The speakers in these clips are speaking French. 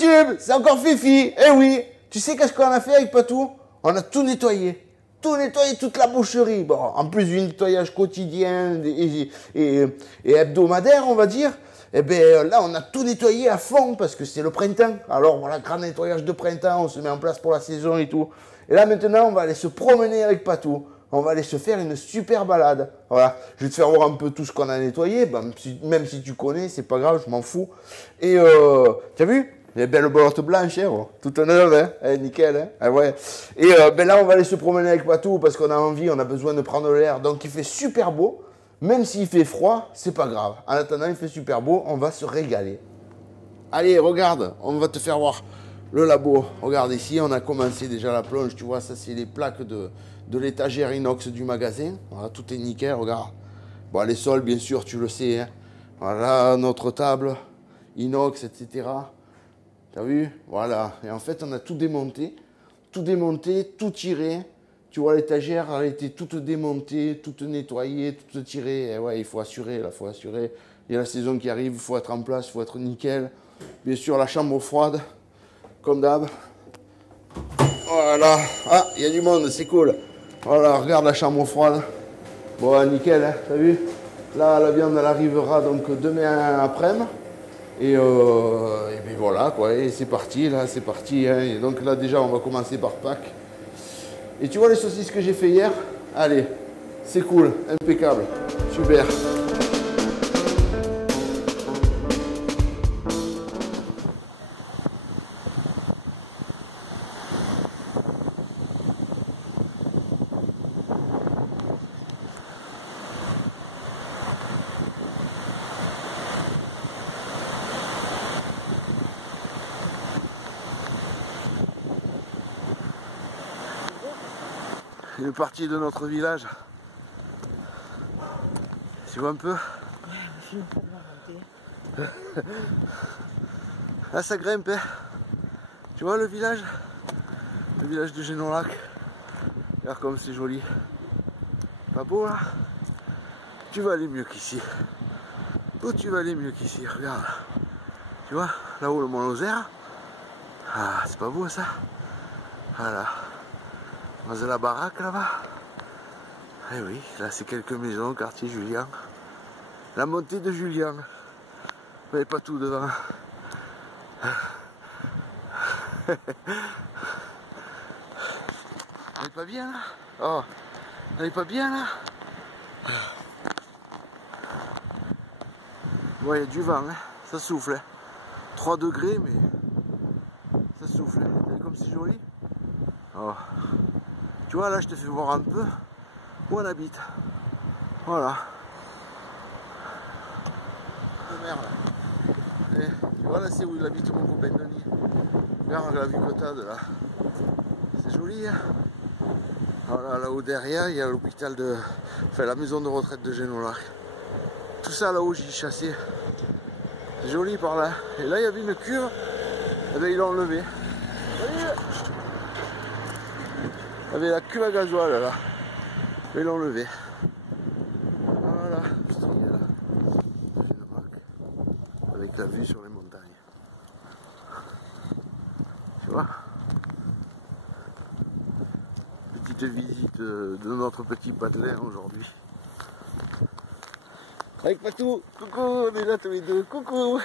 YouTube, c'est encore Fifi. Eh oui, tu sais qu'est-ce qu'on a fait avec Patou? On a tout nettoyé. Tout nettoyé, toute la boucherie. Bon, en plus du nettoyage quotidien et hebdomadaire, on va dire. Eh bien là, on a tout nettoyé à fond parce que c'est le printemps. Alors voilà, grand nettoyage de printemps, on se met en place pour la saison et tout. Et là maintenant, on va aller se promener avec Patou. On va aller se faire une super balade. Voilà, je vais te faire voir un peu tout ce qu'on a nettoyé. Ben, même si tu connais, c'est pas grave, je m'en fous. Et tu as vu? Les belles bolottes blanches, hein, oh. Toute neuve, hein, nickel. Hein, ah ouais. Et ben là, on va aller se promener avec Patou parce qu'on a envie, on a besoin de prendre l'air. Donc il fait super beau. Même s'il fait froid, c'est pas grave. En attendant, il fait super beau, on va se régaler. Allez, regarde, on va te faire voir le labo. Regarde ici, on a commencé déjà la plonge. Tu vois, ça, c'est les plaques de l'étagère inox du magasin. Voilà, tout est nickel, regarde. Bon, les sols, bien sûr, tu le sais. Hein. Voilà, notre table, inox, etc. T'as vu? Voilà. Et en fait, on a tout démonté, tout tiré. Tu vois, l'étagère, elle a été toute démontée, toute nettoyée, toute tirée. Et ouais, il faut assurer, là, faut assurer. Il y a la saison qui arrive, il faut être en place, il faut être nickel. Bien sûr, la chambre froide, comme d'hab. Voilà. Ah, il y a du monde, c'est cool. Voilà, regarde la chambre froide. Bon, nickel, hein, t'as vu? Là, la viande, elle arrivera donc demain après-midi. Et puis voilà, quoi. Et c'est parti, là, c'est parti. Hein. Et donc là, déjà, on va commencer par Pâques. Et tu vois les saucisses que j'ai fait hier? Allez, c'est cool, impeccable, super. Une partie de notre village. Tu vois un peu? Là ça grimpe, hein. Tu vois le village? Le village de Génolac. Regarde comme c'est joli. Pas beau là? Tu vas aller mieux qu'ici. Oh, tu vas aller mieux qu'ici, regarde. Tu vois, là-haut le Mont Lozère. Ah, c'est pas beau ça? Voilà. Dans la baraque là-bas. Eh oui, là c'est quelques maisons, quartier Julien. La montée de Julien. Mais pas tout devant. Elle est pas bien là? Oh, elle est pas bien là? Bon, il y a du vent, hein. Ça souffle. Hein. 3 degrés, mais ça souffle. Hein. T'as vu comme c'est joli? Oh. Tu vois, là, je te fais voir un peu où on habite. Voilà. De merde. Et, tu vois, là, c'est où il habite mon copain Denis. Regarde la vue que t'as de là. C'est joli, hein. Voilà, là-haut derrière, il y a l'hôpital de... Enfin, la maison de retraite de Génolac. Tout ça, là-haut, j'y chassais. C'est joli par là. Et là, il y avait une cuve. Et bien, ils l'ont enlevée. Il y avait la cuve à gasoil là. Et ils l'ont enlevée. Voilà. Avec la vue sur les montagnes. Tu vois? Petite visite de notre petit patelin aujourd'hui. Avec Patou, coucou, on est là tous les deux, coucou.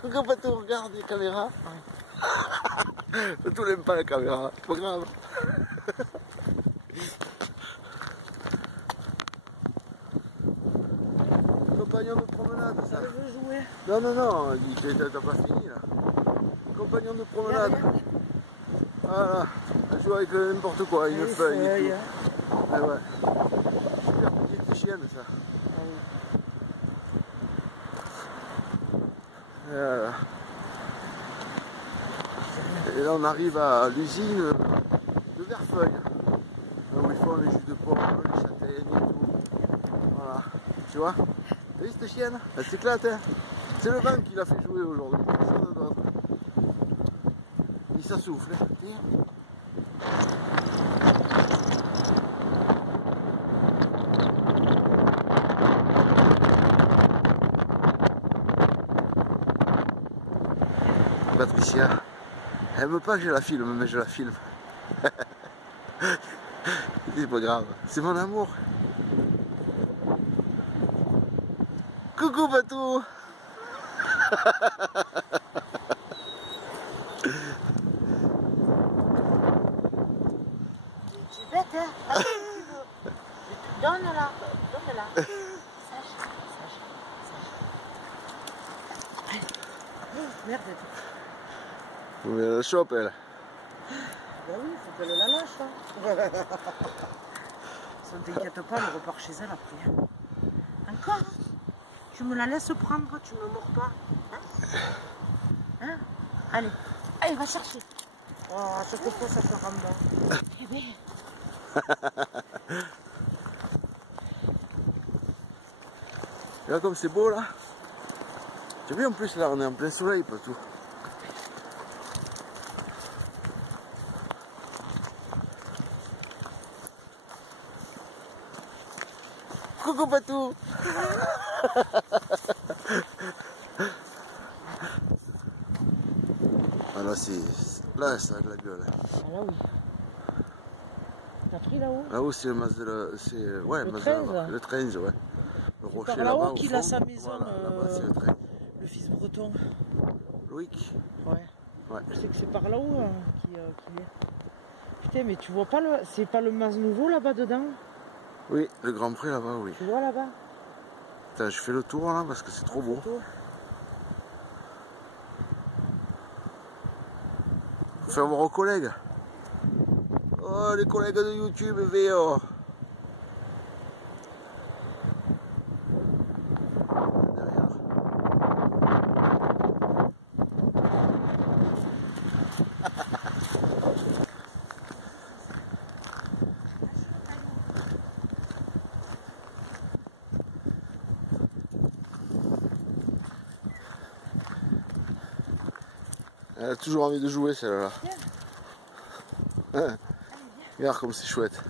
Coucou Patou, regarde les caméras. Patou n'aime pas la caméra, c'est pas grave. Compagnon de promenade, ça. Je veux jouer. Non, non, non, t'as pas fini là. Compagnon de promenade. Voilà, elle joue avec n'importe quoi, une feuille et tout. Ah ouais. Super petite chienne ça. Voilà. Et là on arrive à l'usine de Verfeuille, là où ils font les jus de pomme, les châtaignes et tout. Voilà, tu vois? T'as vu cette chienne? Elle s'éclate, hein? C'est le vent qui l'a fait jouer aujourd'hui, personne d'autre. Et ça souffle, hein? Patricia. Elle aime pas que je la filme, mais je la filme. C'est pas grave, c'est mon amour. Coucou Patou. Tu es bête, hein? Ah, si tu veux. Donne-la, donne-la. Sage, sage, sage. Oh, merde. Mais elle chope, elle. Ben oui, faut qu'elle la lâche, hein. Ça ne t'inquiète pas, elle repart chez elle après. Encore, hein? Tu me la laisses prendre, tu me mords pas. Hein? Hein? Allez, allez, va chercher. Oh, cette fois, ça te rend bon. Eh bien. Regarde comme c'est beau là. Tu as vu en plus là on est en plein soleil Patou. Coucou Patou. Ah là là ça a de la gueule. Ah là oui. T'as pris là-haut? Là-haut c'est le Mas de la... ouais, le 13 13. Le 13 ouais. Le rocher Par là-bas là-haut au qu'il fond. a sa maison, Voilà, là-bas c'est le 13. le fils breton. Loïc. Ouais. Ouais. Je sais que c'est par là-haut hein, qu'il est. Putain, mais tu vois pas le. C'est pas le Mas nouveau là-bas dedans? Oui, le Grand Prix là-bas, oui. Tu vois là-bas? Attends, je fais le tour là parce que c'est trop beau. Faut faire voir aux collègues. Oh, les collègues de YouTube, VO. Derrière. Elle a toujours envie de jouer celle-là. Regarde comme c'est chouette.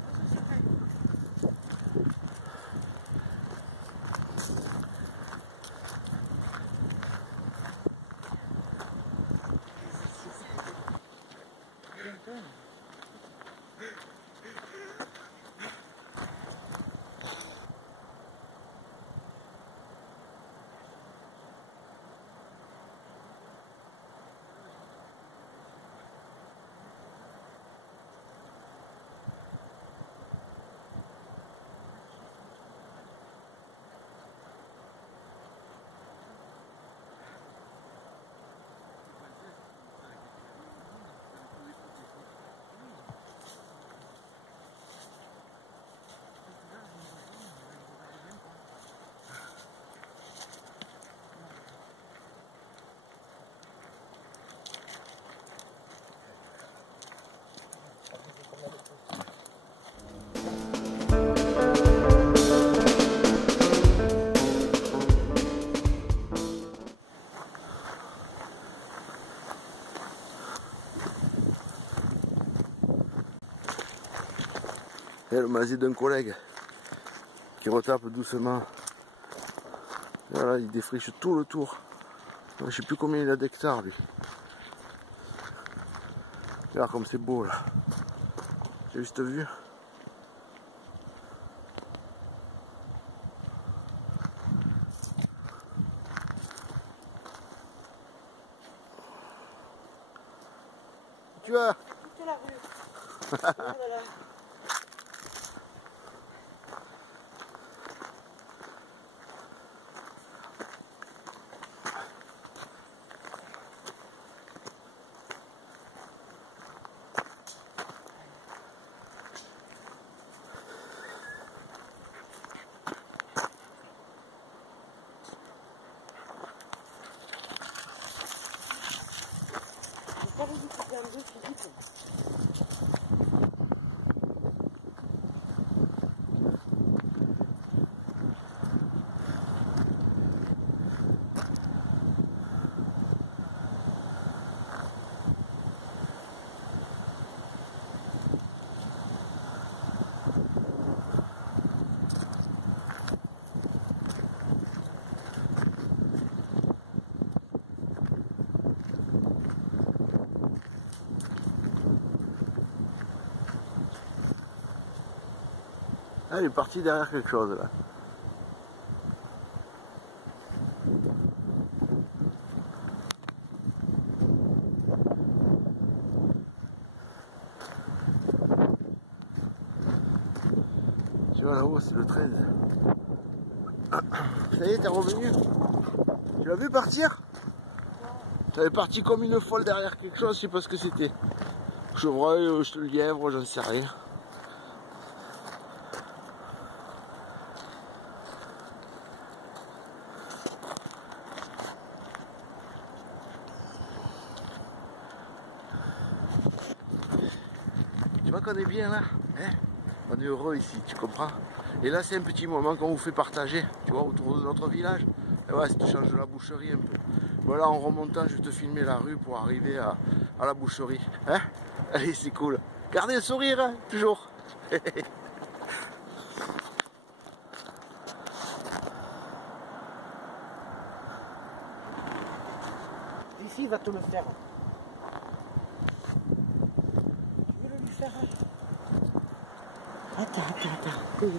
Et le masier d'un collègue qui retape doucement. Voilà, il défriche tout le tour. Je sais plus combien il a d'hectares lui. Regarde comme c'est beau là. J'ai juste vu. Tu vas? Toute la rue. Voilà. Pas les découper en deux, Philippe. Ah, il est parti derrière quelque chose là. Tu vois là-haut, c'est le 13. Ça y est, t'es revenu? Tu l'as vu partir? Ça est parti comme une folle derrière quelque chose, je sais pas ce que c'était. Chevreuil, lièvre, j'en sais rien. Tu vois qu'on est bien là, hein? On est heureux ici, tu comprends? Et là c'est un petit moment qu'on vous fait partager, tu vois, autour de notre village. Et ouais, si tu changes de la boucherie un peu. Voilà, en remontant, je vais te filmer la rue pour arriver à la boucherie. Hein? Allez, c'est cool. Gardez le sourire, hein, toujours. Ici, il va te le faire. Tu veux le lui faire? Attends. Que je le dis.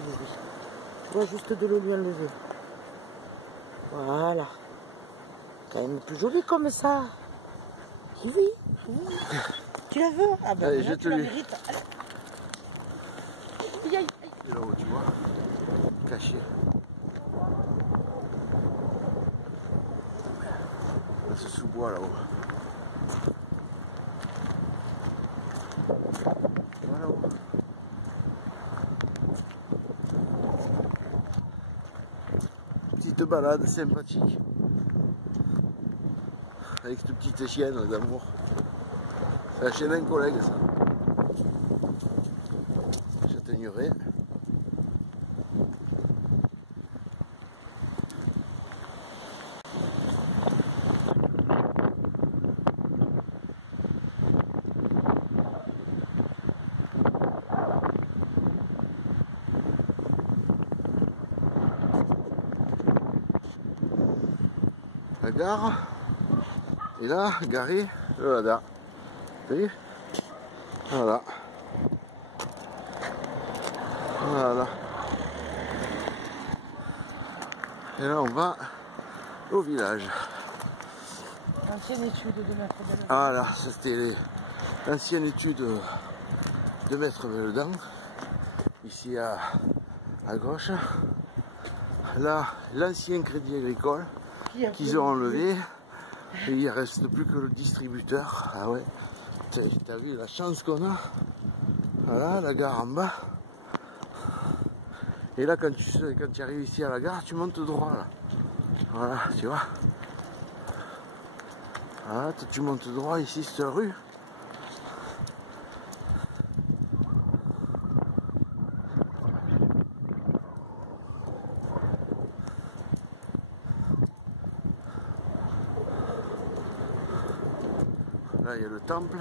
Tu vois juste de le lui enlever. Voilà. Quand même plus joli comme ça. Oui. Tu la veux? Ah ben, allez, je te la lui. mérites. Aïe. C'est là-haut, tu vois, caché. Dans ce sous-bois là-haut. Voilà là-haut. Petite balade sympathique. Avec cette petite chienne d'amour. C'est la chienne d'un collègue ça. Châtaigneraie. La gare. Et là, garé, le Lada. T'as vu? Voilà. Voilà. Et là, on va au village. L'ancienne étude de Maître Belledent. Voilà, ça c'était l'ancienne étude de Maître Belledent. Ici à gauche. Là, l'ancien crédit agricole qu'ils ont enlevé. Et il ne reste plus que le distributeur. Ah ouais, t'as vu la chance qu'on a. Voilà, la gare en bas. Et là, quand tu arrives ici à la gare, tu montes droit là. Voilà, tu vois. Voilà, tu montes droit ici, cette rue. Là, il y a le temple.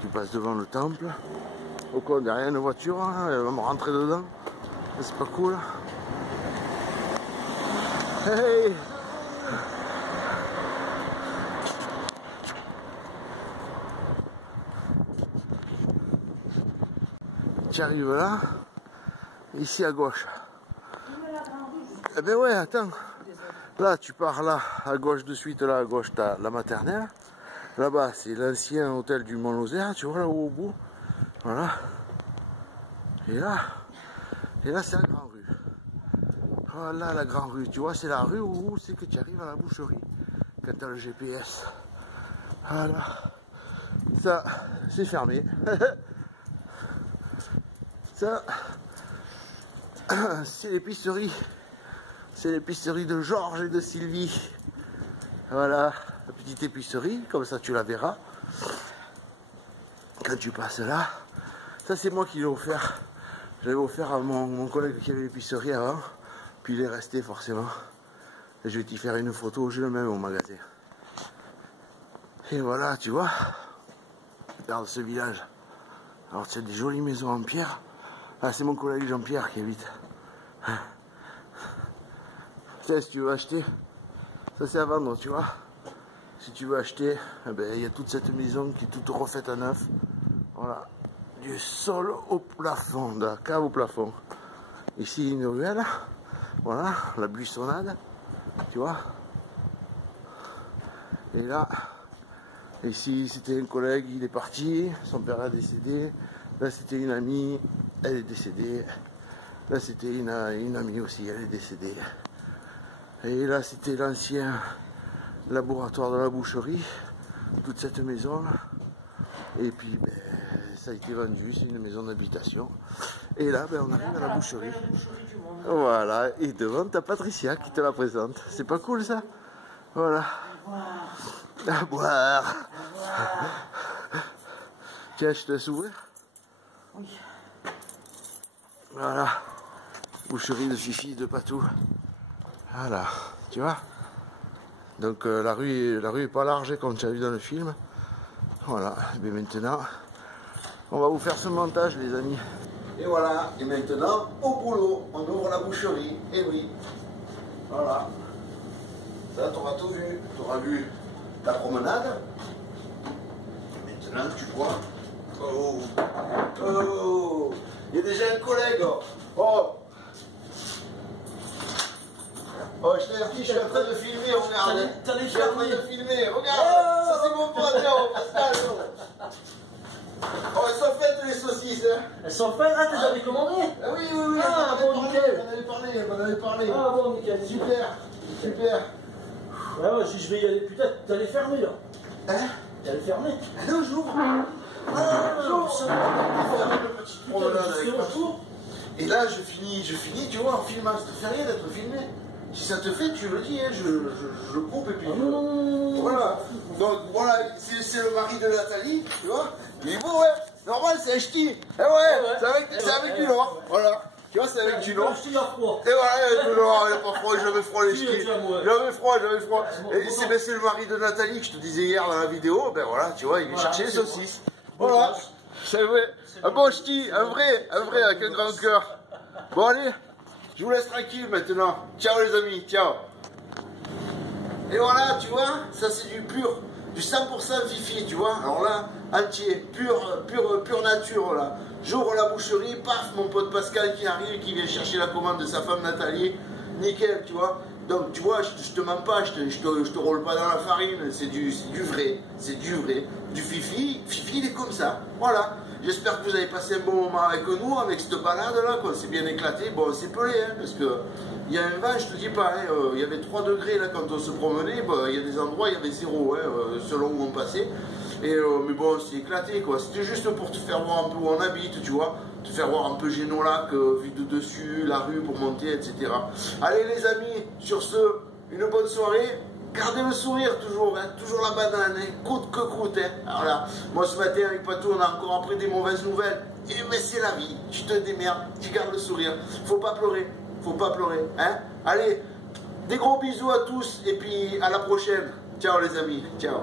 Tu passes devant le temple. Au con, derrière une voiture, hein, elle va me rentrer dedans. C'est pas cool. Hey! Tu arrives là, ici à gauche. Eh ben ouais, attends. Là, tu pars là, à gauche de suite, là, à gauche, tu as la maternelle. Là-bas, c'est l'ancien hôtel du Mont-Lozère, tu vois, là-haut au bout. Voilà. Et là c'est la grande rue. Voilà la grande rue, tu vois, c'est la rue où c'est que tu arrives à la boucherie. Quand tu as le GPS. Voilà. Ça, c'est fermé. Ça, c'est l'épicerie. C'est l'épicerie de Georges et de Sylvie. Voilà, la petite épicerie, comme ça tu la verras. Quand tu passes là, ça c'est moi qui l'ai offert. J'avais offert à mon collègue qui avait l'épicerie avant. Puis il est resté forcément. Et je vais t'y faire une photo, je le mets au magasin. Et voilà, tu vois. Regarde ce village. Alors c'est des jolies maisons en pierre. Ah, c'est mon collègue Jean-Pierre qui habite. Si tu veux acheter, ça c'est à vendre, tu vois. Si tu veux acheter, eh ben, il y a toute cette maison qui est toute refaite à neuf. Voilà. du sol au plafond, de la cave au plafond. Ici une ruelle, voilà, la buissonnade, tu vois. Et là, ici c'était un collègue, il est parti, son père est décédé. Là c'était une amie, elle est décédée. Là c'était une amie aussi, elle est décédée. Et là c'était l'ancien laboratoire de la boucherie, toute cette maison. Et puis ben, ça a été vendu, c'est une maison d'habitation. Et là ben, on arrive à la boucherie. Voilà, et devant t'as Patricia qui te la présente. C'est pas cool ça? Voilà. À boire. Tiens, je te laisse ouvrir. Oui. Voilà. Boucherie de Fifi, de Patou. Voilà, tu vois. Donc la rue est pas large comme tu as vu dans le film. Voilà, et bien maintenant, on va vous faire ce montage les amis. Et voilà, et maintenant, au boulot, on ouvre la boucherie, et oui. Voilà. Ça, tu auras tout vu. Tu auras vu ta promenade. Maintenant, tu vois. Oh, oh, il y a déjà un collègue. Oh, oh, je t'ai dit, je suis en train de filmer, regarde. Je suis en train de filmer, regarde. Ça, c'est mon pote, Pascal. Oh, elles sont faites les saucisses. Hein. Elles sont faites, ah, tu les avais commandées? Ah oui, oui, oui. Ah, bon, nickel. On avait parlé. Ah, bon, nickel. Super, super. Ouais, ouais, je vais y aller. Putain, t'allais fermer là. Hein? T'allais fermer? Non, j'ouvre. Ah, J'ouvre. ça. Une petite promenade avec Putain, Patou. Et là, je finis, tu vois, en filmant. Ça te fait rien d'être filmé. Si ça te fait, tu le dis, hein, je coupe et puis. Voilà. Donc voilà, c'est le mari de Nathalie, tu vois. Il est beau, ouais. Normal, c'est un ch'ti. Eh ouais, c'est avec du Nord. Voilà. Tu vois, c'est avec du Nord. Je a froid. Et voilà, avec du Nord, il n'y a pas froid, j'avais froid les ch'tis. J'avais froid. Et c'est le mari de Nathalie que je te disais hier dans la vidéo. Ben voilà, tu vois, il vient chercher les saucisses. Voilà. C'est vrai. Un bon ch'ti, un vrai, avec un grand cœur. Bon, allez. Je vous laisse tranquille maintenant. Ciao les amis, ciao. Et voilà, tu vois, ça c'est du pur, du 100% Fifi, tu vois. Alors là, entier, pure nature là. J'ouvre la boucherie, paf, mon pote Pascal qui arrive, qui vient chercher la commande de sa femme Nathalie. Nickel, tu vois. Donc tu vois, je te mens pas, je te roule pas dans la farine, c'est du vrai, Du Fifi, il est comme ça, voilà. J'espère que vous avez passé un bon moment avec nous, avec cette balade là, qu'on s'est bien éclaté. Bon, c'est pelé, hein, parce que il y a un vent, je te dis pas, hein, il y avait 3 degrés là quand on se promenait, bah, il y a des endroits, il y avait 0, hein, selon où on passait. Et, mais bon, c'est éclaté quoi, c'était juste pour te faire voir un peu où on habite, tu vois, te faire voir un peu Génolac, vu de dessus, la rue pour monter, etc. Allez les amis, sur ce, une bonne soirée. Gardez le sourire toujours, hein, toujours la banane, hein, coûte que coûte. Hein. Alors là, moi ce matin avec Patou, on a encore appris des mauvaises nouvelles. Et mais c'est la vie, tu te démerdes, tu gardes le sourire. Faut pas pleurer, hein. Allez, des gros bisous à tous et puis à la prochaine. Ciao les amis, ciao.